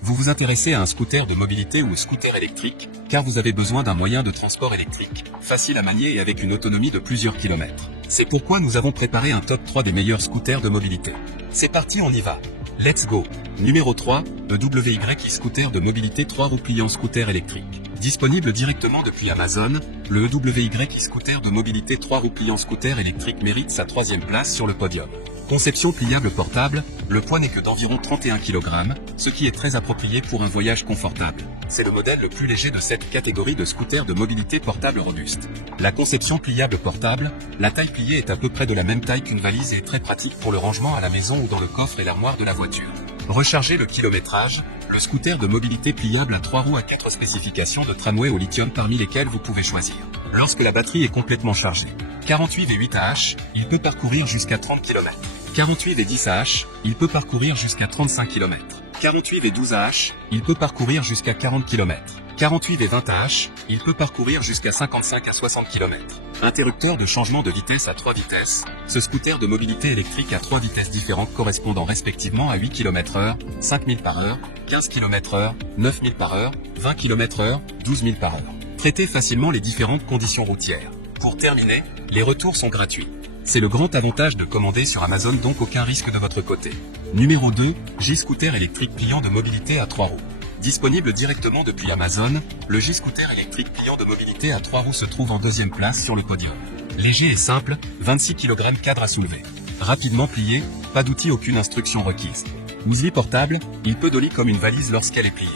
Vous vous intéressez à un scooter de mobilité ou scooter électrique, car vous avez besoin d'un moyen de transport électrique, facile à manier et avec une autonomie de plusieurs kilomètres. C'est pourquoi nous avons préparé un top 3 des meilleurs scooters de mobilité. C'est parti, on y va. Let's go. Numéro 3, EWY e-scooter de mobilité 3 roues pliant scooter électrique. Disponible directement depuis Amazon, le EWY e-scooter de mobilité 3 roues pliant scooter électrique mérite sa 3e place sur le podium. Conception pliable portable, le poids n'est que d'environ 31 kg, ce qui est très approprié pour un voyage confortable. C'est le modèle le plus léger de cette catégorie de scooters de mobilité portable robuste. La conception pliable portable, la taille pliée est à peu près de la même taille qu'une valise et est très pratique pour le rangement à la maison ou dans le coffre et l'armoire de la voiture. Recharger le kilométrage, le scooter de mobilité pliable à 3 roues a 4 spécifications de tramway au lithium parmi lesquelles vous pouvez choisir. Lorsque la batterie est complètement chargée, 48 V 8 Ah, il peut parcourir jusqu'à 30 km. 48 V 10 Ah, il peut parcourir jusqu'à 35 km. 48 V 12 Ah, il peut parcourir jusqu'à 40 km. 48 V 20 Ah, il peut parcourir jusqu'à 55 à 60 km. Interrupteur de changement de vitesse à 3 vitesses, ce scooter de mobilité électrique à 3 vitesses différentes correspondant respectivement à 8 km/h, 5000 par heure, 15 km/h, 9000 par heure, 20 km/h, 12000 par heure. Traitez facilement les différentes conditions routières. Pour terminer, les retours sont gratuits. C'est le grand avantage de commander sur Amazon, donc aucun risque de votre côté. Numéro 2, J-Scooter électrique pliant de mobilité à 3 roues. Disponible directement depuis Amazon, le J-Scooter électrique pliant de mobilité à 3 roues se trouve en 2e place sur le podium. Léger et simple, 26 kg cadre à soulever. Rapidement plié, pas d'outil, aucune instruction requise. Muesli portable, il peut dolly comme une valise lorsqu'elle est pliée.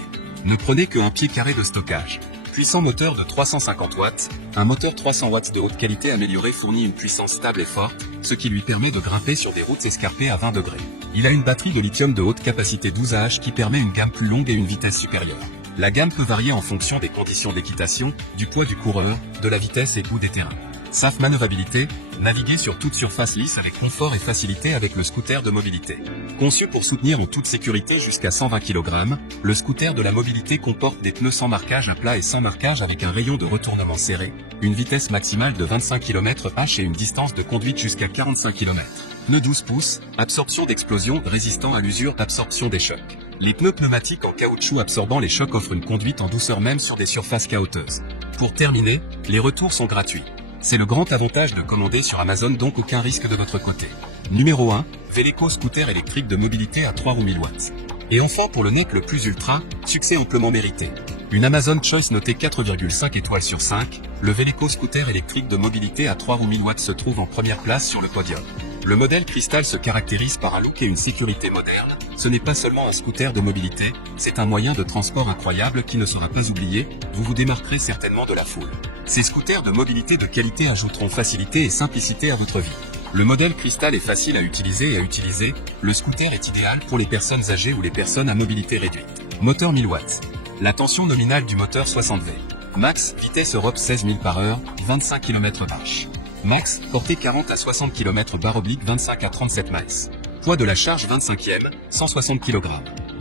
Ne prenez qu'un pied carré de stockage. Puissant moteur de 350 watts, un moteur 300 watts de haute qualité améliorée fournit une puissance stable et forte, ce qui lui permet de grimper sur des routes escarpées à 20 degrés. Il a une batterie de lithium de haute capacité 12 Ah qui permet une gamme plus longue et une vitesse supérieure. La gamme peut varier en fonction des conditions d'équitation, du poids du coureur, de la vitesse et ou des terrains. SAF manœuvrabilité, naviguer sur toute surface lisse avec confort et facilité avec le scooter de mobilité. Conçu pour soutenir en toute sécurité jusqu'à 120 kg, le scooter de la mobilité comporte des pneus sans marquage à plat et sans marquage avec un rayon de retournement serré, une vitesse maximale de 25 km/h et une distance de conduite jusqu'à 45 km. Pneus 12 pouces, absorption d'explosion, résistant à l'usure, absorption des chocs. Les pneus pneumatiques en caoutchouc absorbant les chocs offrent une conduite en douceur même sur des surfaces caouteuses. Pour terminer, les retours sont gratuits. C'est le grand avantage de commander sur Amazon, donc aucun risque de votre côté. Numéro 1, Veleco scooter électrique de mobilité à 3 roues 1000 watts. Et enfin pour le NEC le plus ultra, succès amplement mérité. Une Amazon Choice notée 4,5 étoiles sur 5, le Veleco scooter électrique de mobilité à 3 roues 1000 watts se trouve en première place sur le podium. Le modèle Crystal se caractérise par un look et une sécurité moderne. Ce n'est pas seulement un scooter de mobilité, c'est un moyen de transport incroyable qui ne sera pas oublié, vous vous démarquerez certainement de la foule. Ces scooters de mobilité de qualité ajouteront facilité et simplicité à votre vie. Le modèle Crystal est facile à utiliser, le scooter est idéal pour les personnes âgées ou les personnes à mobilité réduite. Moteur 1000 watts. La tension nominale du moteur 60 V. Max, vitesse Europe 16 000 par heure, 25 km/h. Max, portée 40 à 60 km/25 à 37 miles. Poids de la charge 25e, 160 kg.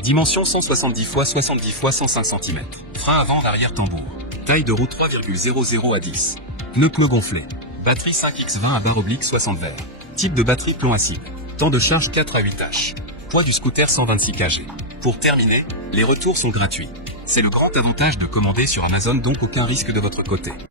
Dimension 170 x 70 x 105 cm. Frein avant arrière tambour. Taille de roue 3,00 à 10. Pneu gonflé. Batterie 5X20 à /60 V. Type de batterie plomb acide. Temps de charge 4 à 8 H. Poids du scooter 126 kg. Pour terminer, les retours sont gratuits. C'est le grand avantage de commander sur Amazon, donc aucun risque de votre côté.